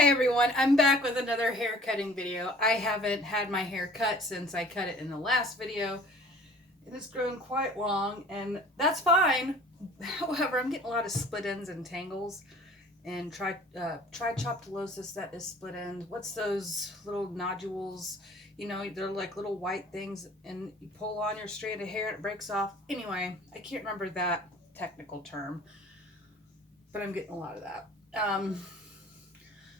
Hi everyone, I'm back with another hair cutting video. I haven't had my hair cut since I cut it in the last video, and it's grown quite long, and that's fine. However, I'm getting a lot of split ends and tangles, and trichoptilosis, that is split ends. What's those little nodules? You know, they're like little white things, and you pull on your strand of hair and it breaks off. Anyway, I can't remember that technical term, but I'm getting a lot of that.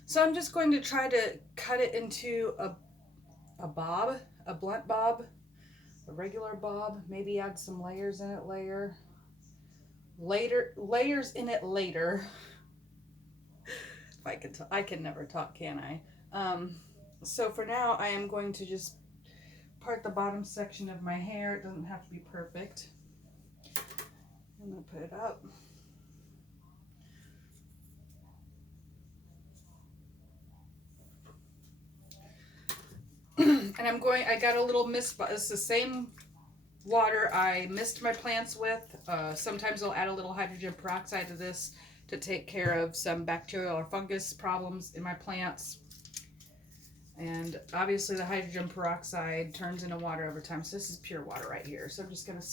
So I'm just going to try to cut it into a bob, a blunt bob, a regular bob, maybe add some layers in it layers in it later. If I can never talk, can I? So for now, I am going to just part the bottom section of my hair. It doesn't have to be perfect. I'm going to put it up. And I got a little mist, it's the same water I mist my plants with. Sometimes I'll add a little hydrogen peroxide to this to take care of some bacterial or fungus problems in my plants. And obviously the hydrogen peroxide turns into water over time. So this is pure water right here. So I'm just going to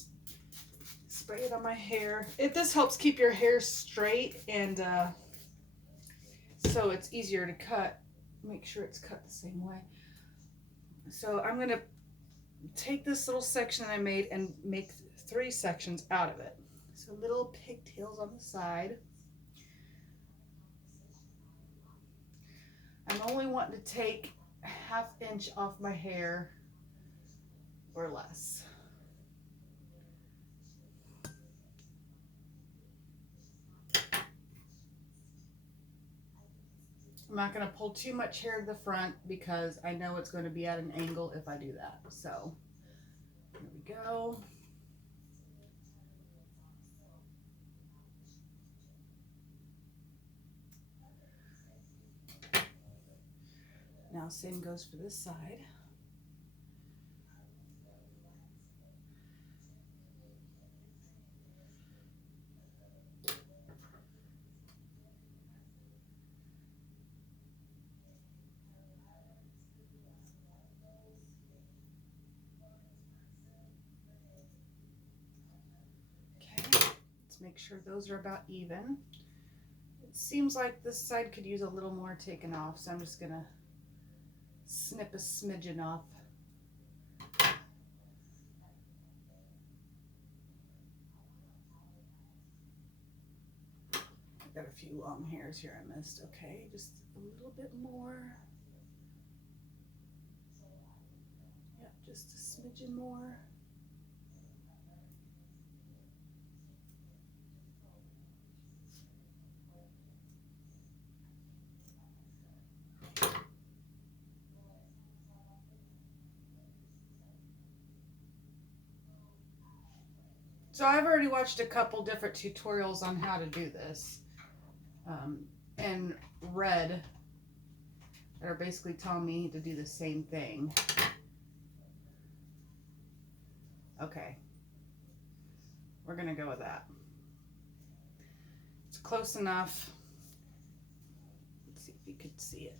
spray it on my hair. This helps keep your hair straight, and so it's easier to cut. Make sure it's cut the same way. So I'm going to take this little section that I made and make 3 sections out of it. So little pigtails on the side. I'm only wanting to take a ½ inch off my hair or less. I'm not going to pull too much hair to the front because I know it's going to be at an angle if I do that. So here we go. Now same goes for this side. Okay, let's make sure those are about even. It seems like this side could use a little more taken off, so I'm just going to snip a smidgen off. Got a few long hairs here I missed. Okay, just a little bit more. Yep, just a smidgen more. So I've already watched a couple different tutorials on how to do this, and read that are basically telling me to do the same thing. Okay, we're gonna go with that. It's close enough. Let's see if you could see it.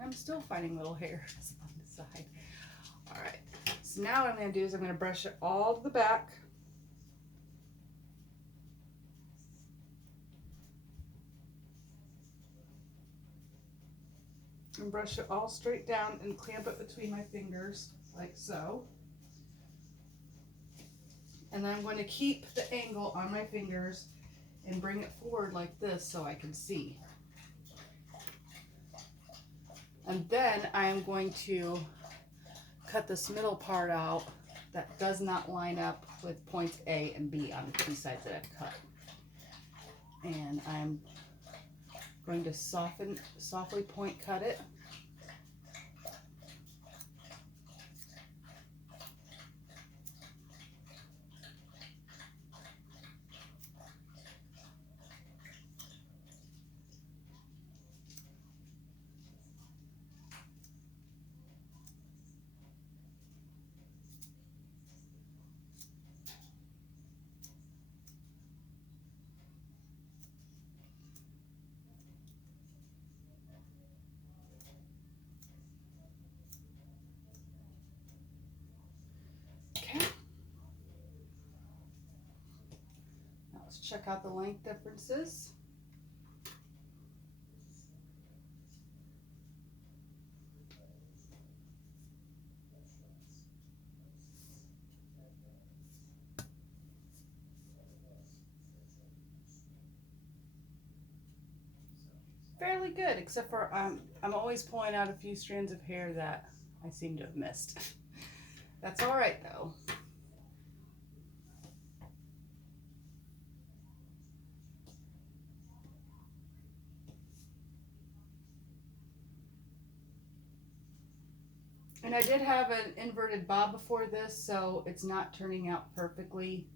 I'm still finding little hairs on the side. All right, so now what I'm gonna do is I'm gonna brush it all to the back. And brush it all straight down and clamp it between my fingers like so. And then I'm going to keep the angle on my fingers and bring it forward like this so I can see. And then I am going to cut this middle part out that does not line up with points A and B on the 2 sides that I've cut. And I'm going to softly point cut it. Let's check out the length differences. Fairly good, except for I'm always pulling out a few strands of hair that I seem to have missed. That's all right though. And I did have an inverted bob before this, so it's not turning out perfectly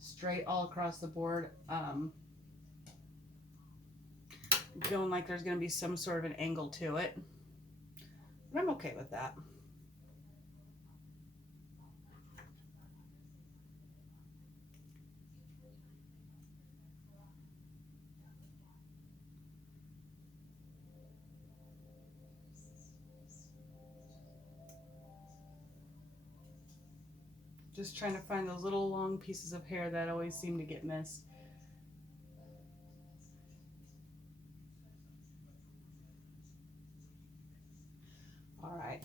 straight all across the board. Feeling like there's going to be some sort of an angle to it. But I'm okay with that. Just trying to find those little long pieces of hair that always seem to get missed. All right.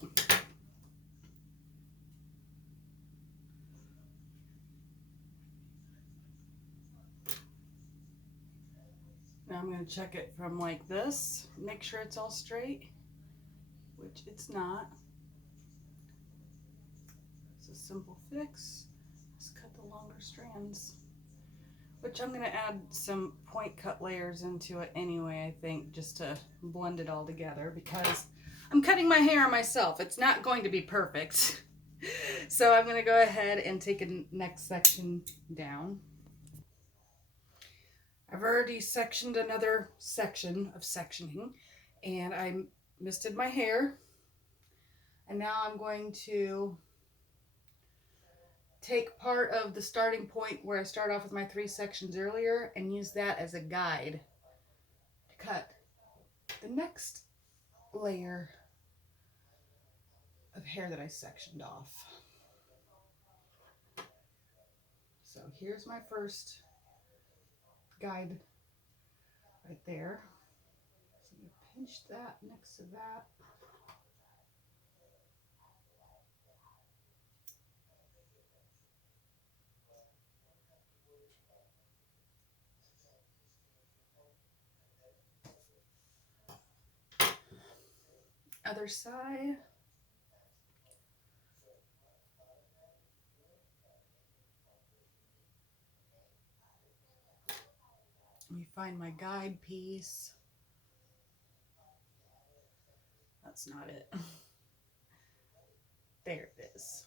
Now I'm going to check it from like this, make sure it's all straight, which it's not. It's a simple fix. Just cut the longer strands, which I'm going to add some point cut layers into it anyway, I think, just to blend it all together, because I'm cutting my hair myself. It's not going to be perfect. So I'm going to go ahead and take a next section down. I've already sectioned another section of sectioning, and I misted my hair. And now I'm going to take part of the starting point where I start off with my 3 sections earlier and use that as a guide to cut the next layer of hair that I sectioned off. So here's my first guide right there. So I'm going to pinch that next to that. Other side. Let me find my guide piece. That's not it. There it is.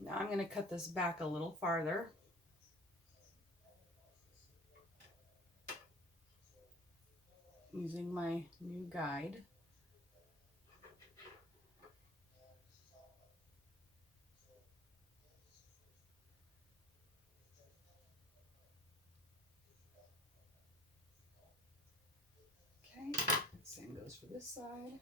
Now I'm going to cut this back a little farther. Using my new guide. Okay, same goes for this side.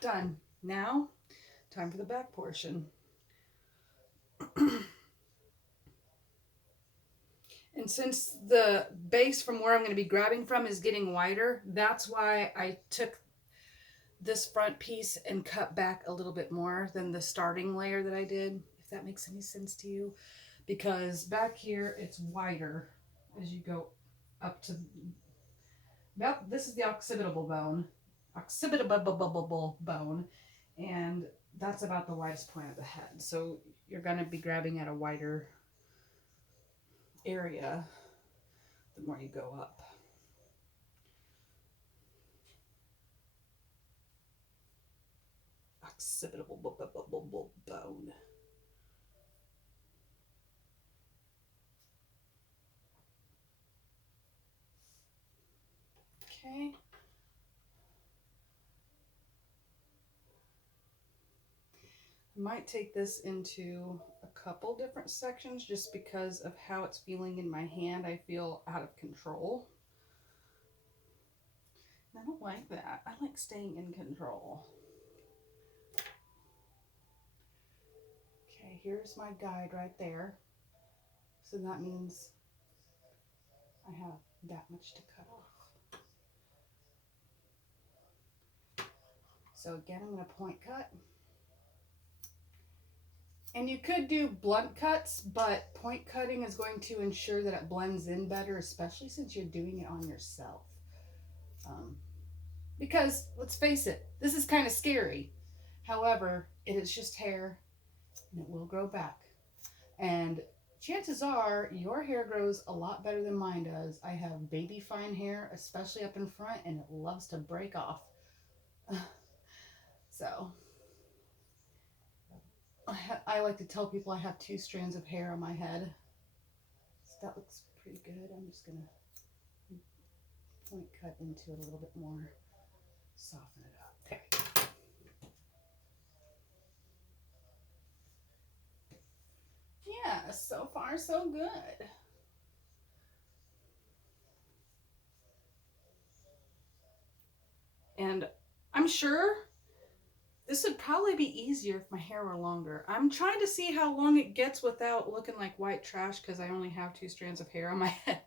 Done. Now, time for the back portion. And since the base from where I'm going to be grabbing from is getting wider, that's why I took this front piece and cut back a little bit more than the starting layer that I did, if that makes any sense to you. Because back here, it's wider as you go up to, well, this is the occipitable bone. Occipitable bone. And that's about the widest point of the head. So you're going to be grabbing at a wider area. the more you go up. Occipital bone. Okay. I might take this into a couple different sections just because of how it's feeling in my hand. I feel out of control. I don't like that. I like staying in control. Okay, here's my guide right there. So that means I have that much to cut off. So again, I'm going to point cut. And you could do blunt cuts, but point cutting is going to ensure that it blends in better, especially since you're doing it on yourself. Because, let's face it, this is kind of scary. However, it is just hair, and it will grow back. And chances are your hair grows a lot better than mine does. I have baby fine hair, especially up in front, and it loves to break off. So I like to tell people I have 2 strands of hair on my head. So that looks pretty good. I'm just going to point cut into it a little bit more, soften it up. There we go. Yeah, so far so good. And I'm sure this would probably be easier if my hair were longer. I'm trying to see how long it gets without looking like white trash because I only have 2 strands of hair on my head.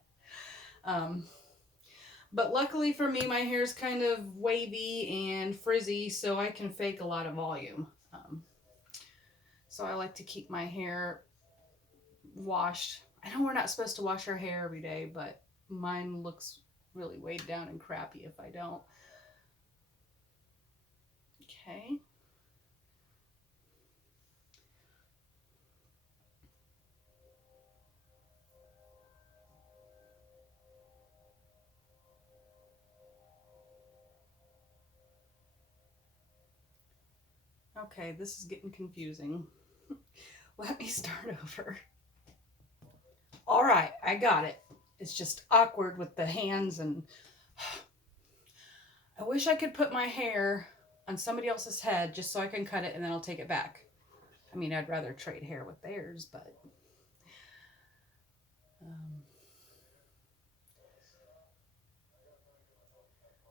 But luckily for me, my hair is kind of wavy and frizzy, so I can fake a lot of volume. So I like to keep my hair washed. I know we're not supposed to wash our hair every day, but mine looks really weighed down and crappy if I don't. Okay. Okay, this is getting confusing. Let me start over. All right, I got it. It's just awkward with the hands, and I wish I could put my hair on somebody else's head just so I can cut it and then I'll take it back. I mean, I'd rather trade hair with theirs, but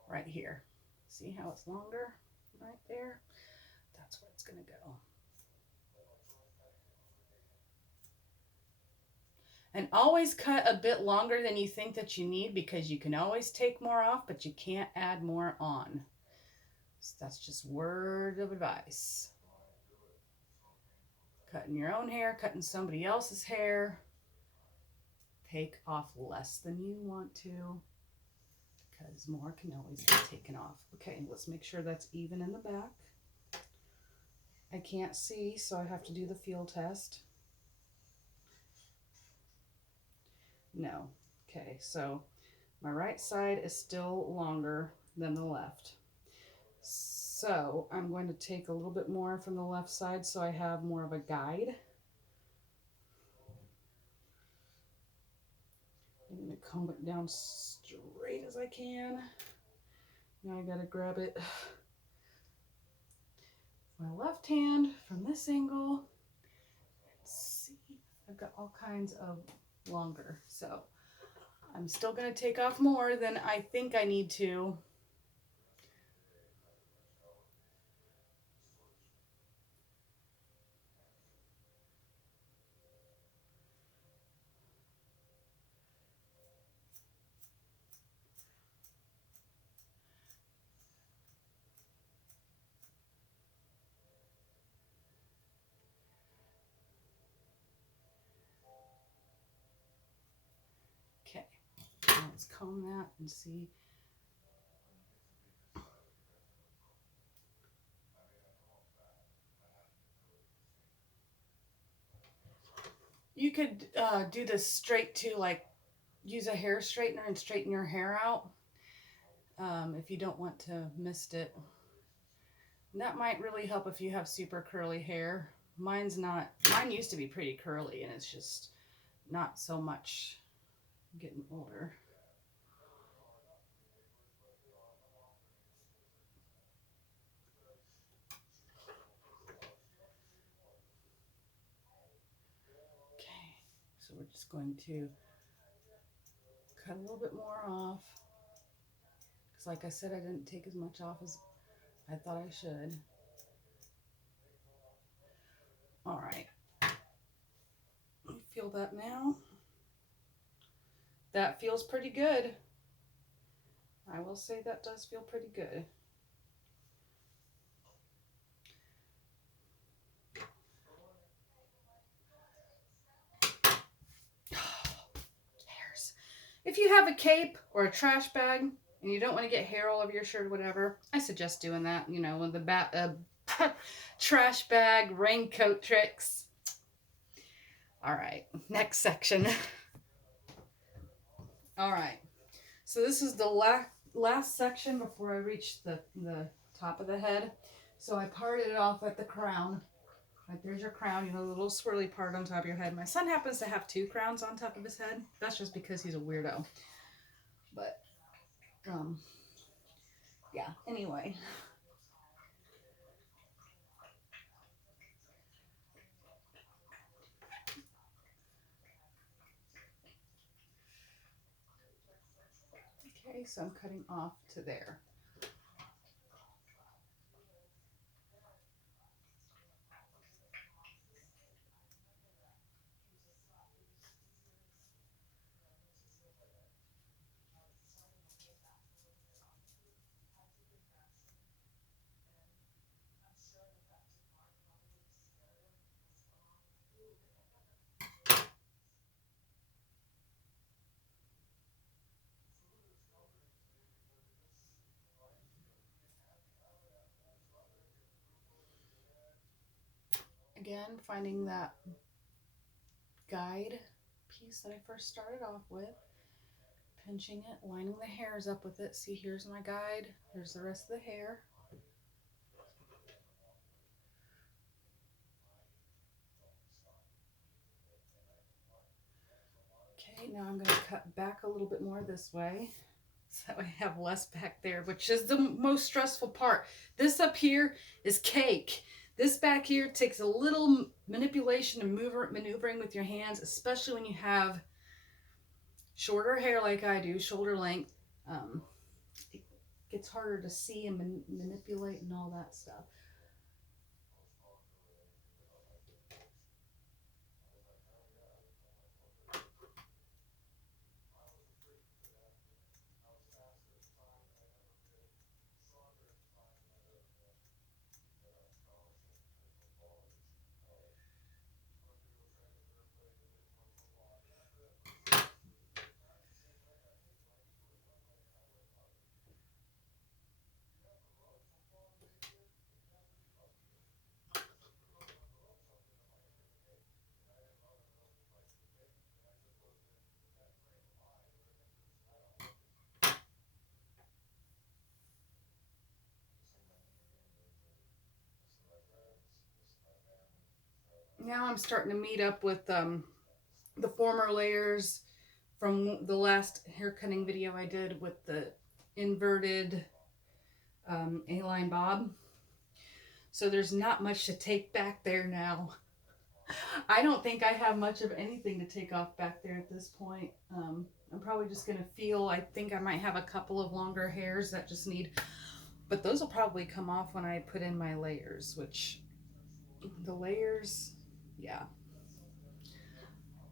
right here. See how it's longer? Right there. That's where it's going to go. And always cut a bit longer than you think that you need because you can always take more off, but you can't add more on. So that's just word of advice. Cutting your own hair, cutting somebody else's hair. Take off less than you want to because more can always be taken off. Okay, let's make sure that's even in the back. I can't see, so I have to do the feel test. No. Okay, so my right side is still longer than the left. So I'm going to take a little bit more from the left side so I have more of a guide. I'm going to comb it down straight as I can. Now I got to grab it with my left hand from this angle. Let's see, I've got all kinds of longer. So I'm still going to take off more than I think I need to. Okay, now let's comb that and see. You could do this straight to like use a hair straightener and straighten your hair out if you don't want to mist it. And that might really help if you have super curly hair. Mine's not, mine used to be pretty curly and it's just not so much getting older. Okay, so we're just going to cut a little bit more off. Because like I said, I didn't take as much off as I thought I should. All right. You feel that now? That feels pretty good. I will say that does feel pretty good. Hairs. If you have a cape or a trash bag and you don't want to get hair all over your shirt or whatever, I suggest doing that, you know, with the trash bag raincoat tricks. All right, next section. All right, so this is the last section before I reach the top of the head. So I parted it off at the crown. Like there's your crown, you know, the little swirly part on top of your head. My son happens to have 2 crowns on top of his head. That's just because he's a weirdo. But, yeah, anyway. Okay, so I'm cutting off to there. Again, finding that guide piece that I first started off with, pinching it, lining the hairs up with it. See, here's my guide. Here's the rest of the hair. Okay, now I'm going to cut back a little bit more this way so I have less back there, which is the most stressful part. This up here is cake. This back here takes a little manipulation and maneuvering with your hands, especially when you have shorter hair like I do, shoulder length. It gets harder to see and manipulate and all that stuff. Now I'm starting to meet up with the former layers from the last hair cutting video I did with the inverted A-line bob. So there's not much to take back there now. I don't think I have much of anything to take off back there at this point. I'm probably just going to feel, I think I might have a couple of longer hairs that just need, but those will probably come off when I put in my layers, which the layers, yeah.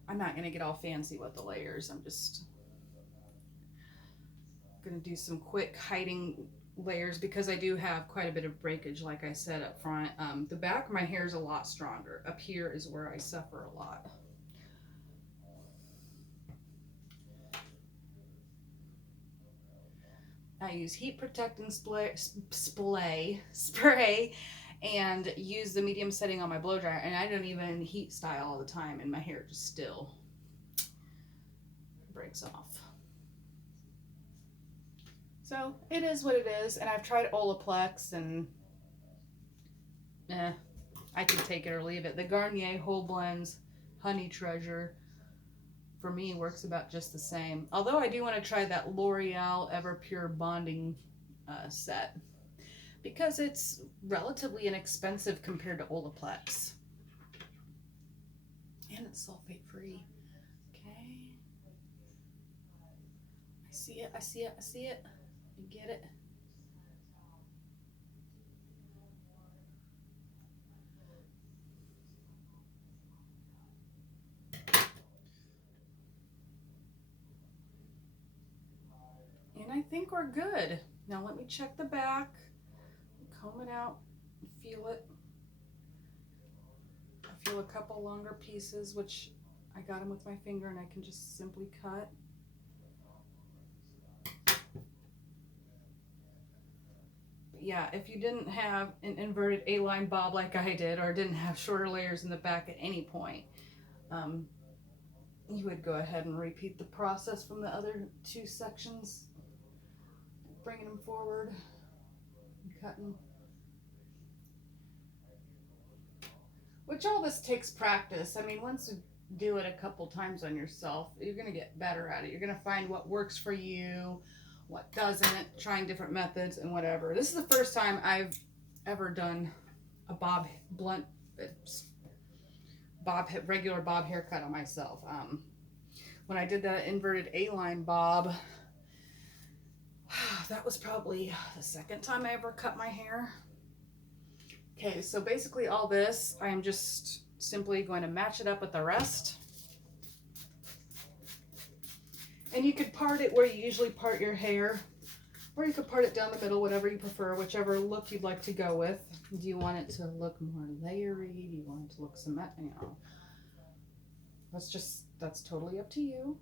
I'm not going to get all fancy with the layers. I'm just going to do some quick hiding layers because I do have quite a bit of breakage, like I said up front. The back of my hair is a lot stronger. Up here is where I suffer a lot. I use heat protecting spray and use the medium setting on my blow dryer, and I don't even heat style all the time, and my hair just still break breaks off. So it is what it is, and I've tried Olaplex, and I can take it or leave it. The Garnier Whole Blends Honey Treasure for me works about just the same. Although I do want to try that L'Oreal Everpure Bonding set, because it's relatively inexpensive compared to Olaplex. And it's sulfate free. Okay. I see it, I see it, I see it. You get it? And I think we're good. Now let me check the back, comb it out, feel it. I feel a couple longer pieces, which I got them with my finger, and I can just simply cut. But yeah, if you didn't have an inverted A-line bob like I did, or didn't have shorter layers in the back at any point, you would go ahead and repeat the process from the other two sections, bringing them forward and cutting. Which all this takes practice. I mean, once you do it a couple times on yourself, you're going to get better at it. You're going to find what works for you, what doesn't, trying different methods and whatever. This is the first time I've ever done a regular bob haircut on myself. When I did that inverted A-line bob, that was probably the second time I ever cut my hair. Okay, so basically all this, I am just simply going to match it up with the rest. And you could part it where you usually part your hair, or you could part it down the middle, whatever you prefer, whichever look you'd like to go with. Do you want it to look more layery? Do you want it to look symmetrical? You know, that's totally up to you.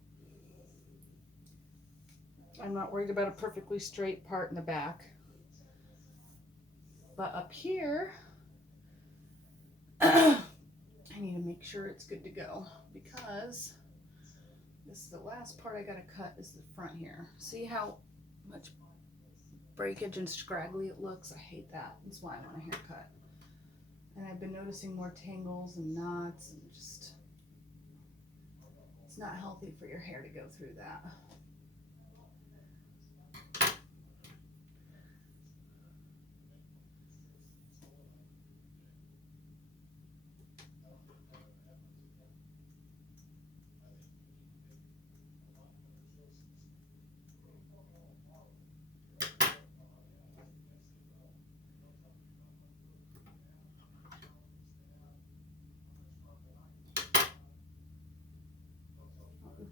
I'm not worried about a perfectly straight part in the back. But up here, I need to make sure it's good to go, because this is the last part I gotta cut, is the front here. See how much breakage and scraggly it looks? I hate that. That's why I want a haircut. And I've been noticing more tangles and knots, and just, it's not healthy for your hair to go through that.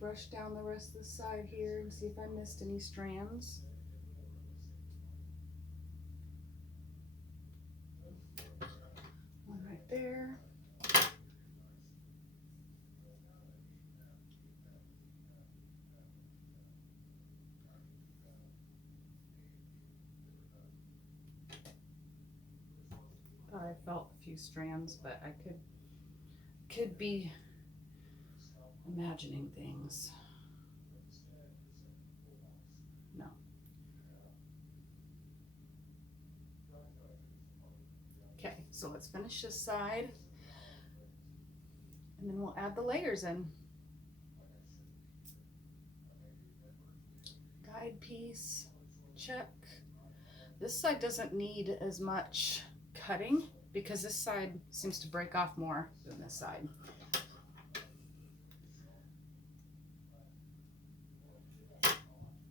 Brush down the rest of the side here and see if I missed any strands. One right there. Thought I felt a few strands, but I could be imagining things. No. Okay, so let's finish this side, and then we'll add the layers in. Guide piece, check. This side doesn't need as much cutting because this side seems to break off more than this side.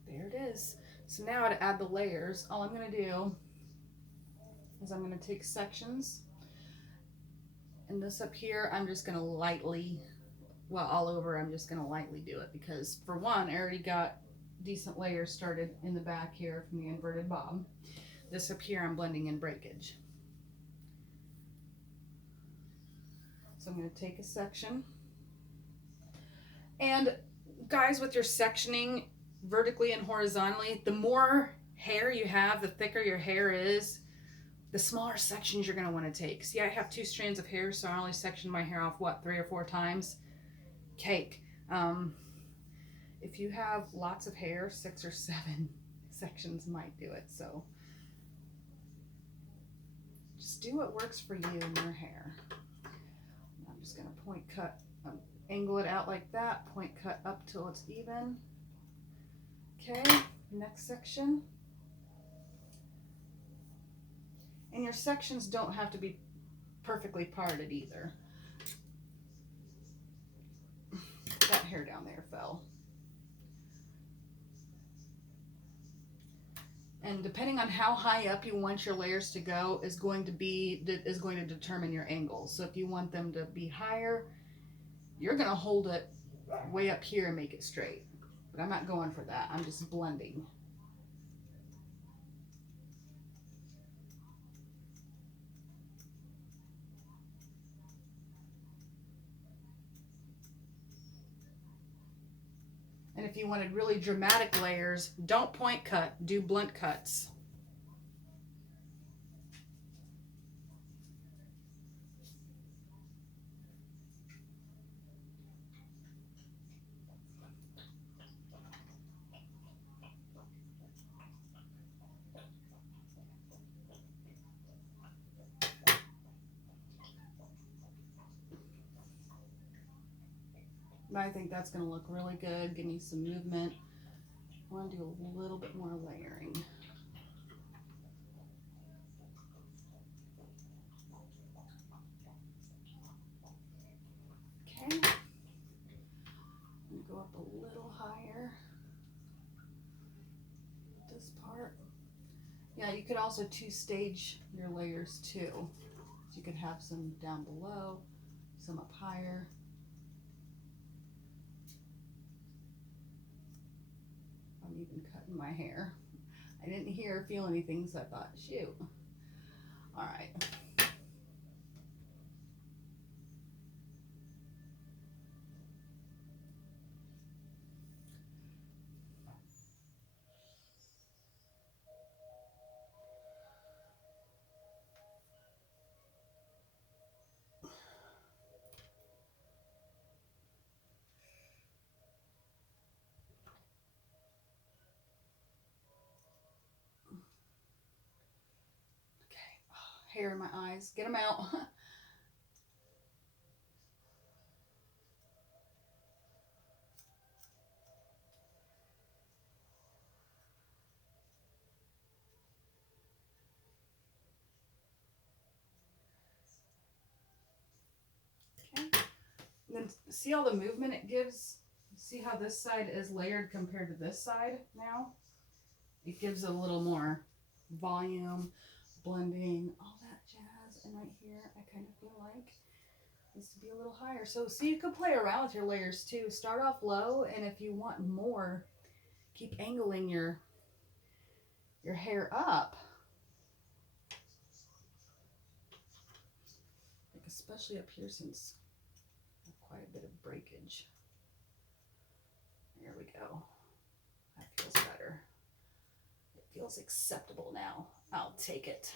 There it is. So now to add the layers, all I'm going to do is I'm going to take sections, and this up here I'm just going to lightly, well, all over I'm just going to lightly do it, because for one, I already got decent layers started in the back here from the inverted bob. This up here I'm blending in breakage. So I'm going to take a section, and guys, with your sectioning vertically and horizontally, the more hair you have, the thicker your hair is, the smaller sections you're going to want to take. See, I have 2 strands of hair, so I only section my hair off, what, 3 or 4 times? Cake. If you have lots of hair, 6 or 7 sections might do it. So just do what works for you and your hair. I'm just going to point cut, angle it out like that, point cut up till it's even. Okay, next section. And your sections don't have to be perfectly parted either. That hair down there fell. And depending on how high up you want your layers to go is going to determine your angles. So if you want them to be higher, you're going to hold it way up here and make it straight. But I'm not going for that. I'm just blending. And if you wanted really dramatic layers, don't point cut, do blunt cuts. But I think that's going to look really good. Give me some movement. I want to do a little bit more layering. Okay. I'm going to go up a little higher. This part. Yeah, you could also two-stage your layers too. So you could have some down below, some up higher. I'm even cutting my hair. I didn't hear or feel anything, so I thought, shoot. All right. Hair in my eyes. Get them out. Okay. And then see all the movement it gives? See how this side is layered compared to this side now? It gives a little more volume, blending, all that jazz. And right here, I kind of feel like needs to be a little higher. So you could play around with your layers too. Start off low, and if you want more, keep angling your hair up. Like especially up here since I have quite a bit of breakage. There we go. That feels better. It feels acceptable now. I'll take it.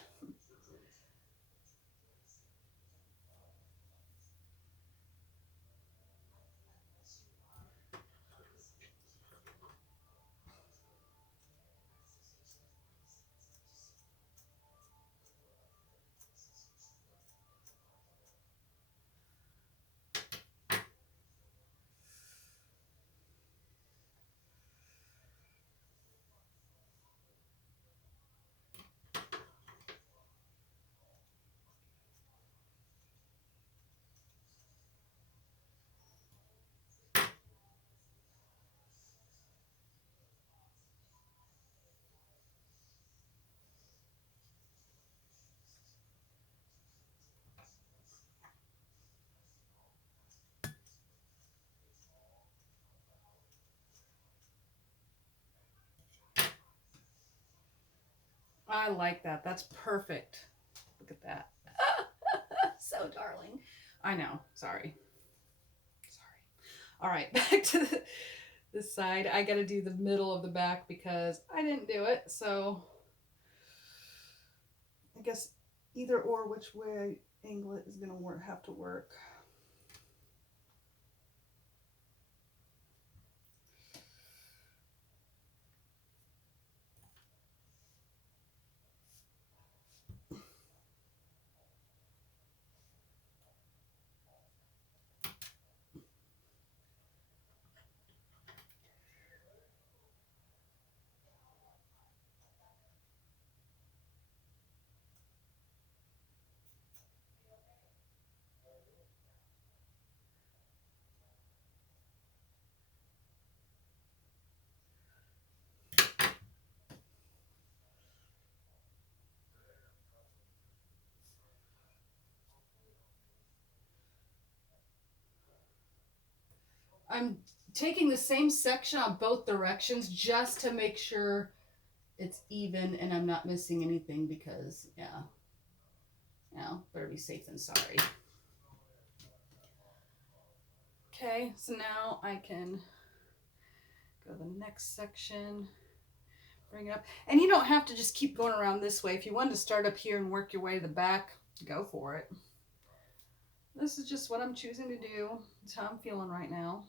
I like that. That's perfect. Look at that. So darling. I know. Sorry. All right, back to this side. I got to do the middle of the back because I didn't do it. So I guess either or which way I angle it is going to have to work. I'm taking the same section on both directions just to make sure it's even and I'm not missing anything because, yeah, better be safe than sorry. Okay, so now I can go to the next section, bring it up. And you don't have to just keep going around this way. If you wanted to start up here and work your way to the back, go for it. This is just what I'm choosing to do. It's how I'm feeling right now.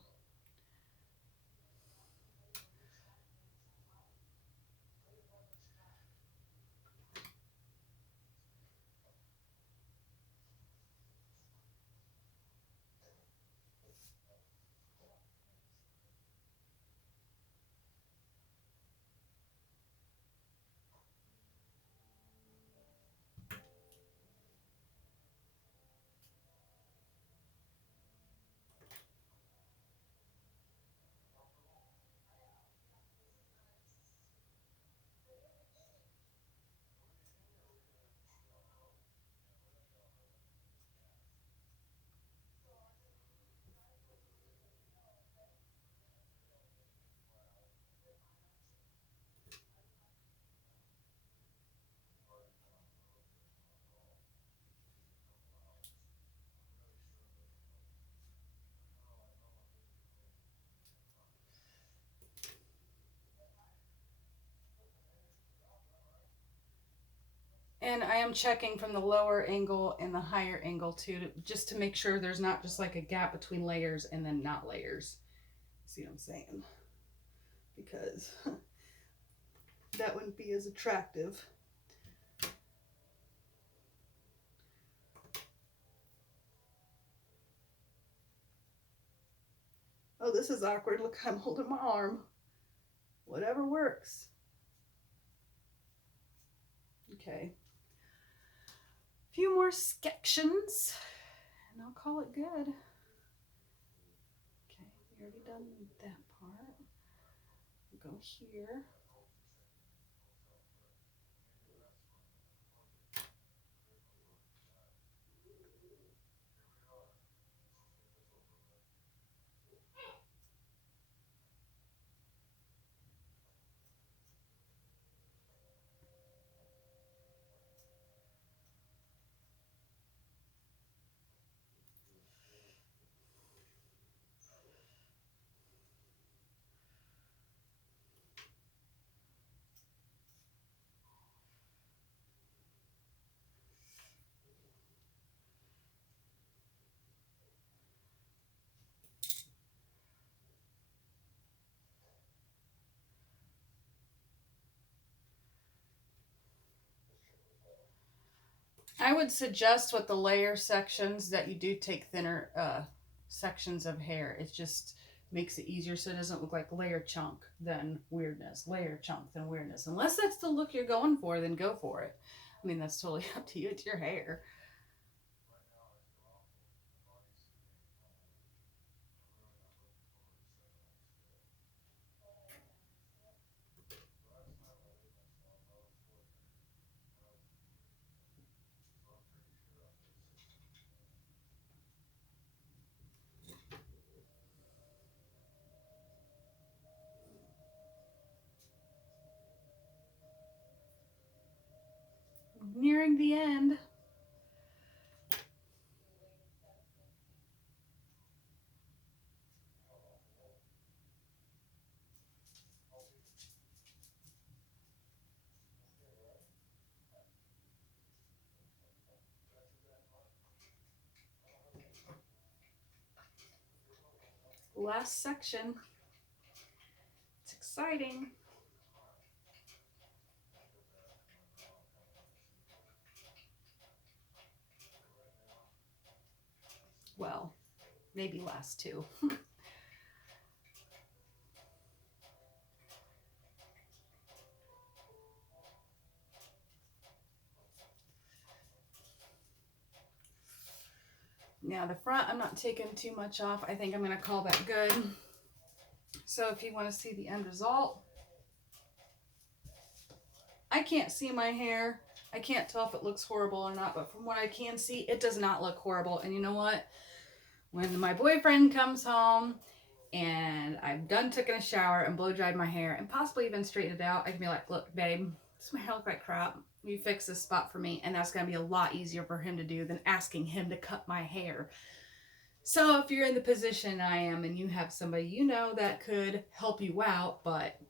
And I am checking from the lower angle and the higher angle too, just to make sure there's not just like a gap between layers and then not layers. See what I'm saying? Because that wouldn't be as attractive. Oh, this is awkward. Look, I'm holding my arm. Whatever works. Okay. A few more sections and I'll call it good. Okay, we already done that part. We'll go here. I would suggest with the layer sections that you do take thinner sections of hair. It just makes it easier so it doesn't look like layer chunk then weirdness, layer chunk then weirdness. Unless that's the look you're going for, then go for it. I mean, that's totally up to you. It's your hair. Nearing the end. Last section. It's exciting. Well, maybe last two. Now the front, I'm not taking too much off. I think I'm going to call that good. So if you want to see the end result, I can't see my hair. I can't tell if it looks horrible or not, but from what I can see, it does not look horrible. And you know what? When my boyfriend comes home and I've done taking a shower and blow dried my hair and possibly even straightened it out, I can be like, look, babe, does my hair look like crap? You fix this spot for me. And that's going to be a lot easier for him to do than asking him to cut my hair. So if you're in the position I am and you have somebody you know that could help you out, but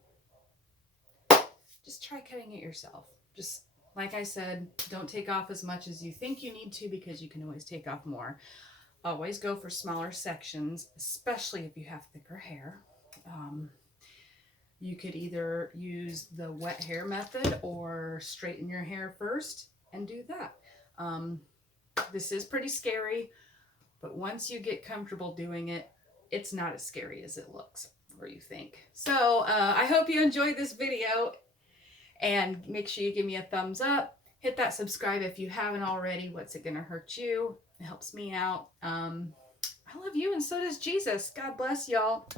just try cutting it yourself. Just like I said, don't take off as much as you think you need to, because you can always take off more. Always go for smaller sections, especially if you have thicker hair. You could either use the wet hair method or straighten your hair first and do that. This is pretty scary, but once you get comfortable doing it, it's not as scary as it looks or you think. So I hope you enjoyed this video, and make sure you give me a thumbs up. Hit that subscribe if you haven't already. What's it gonna hurt you? It helps me out. I love you, and so does Jesus. God bless y'all.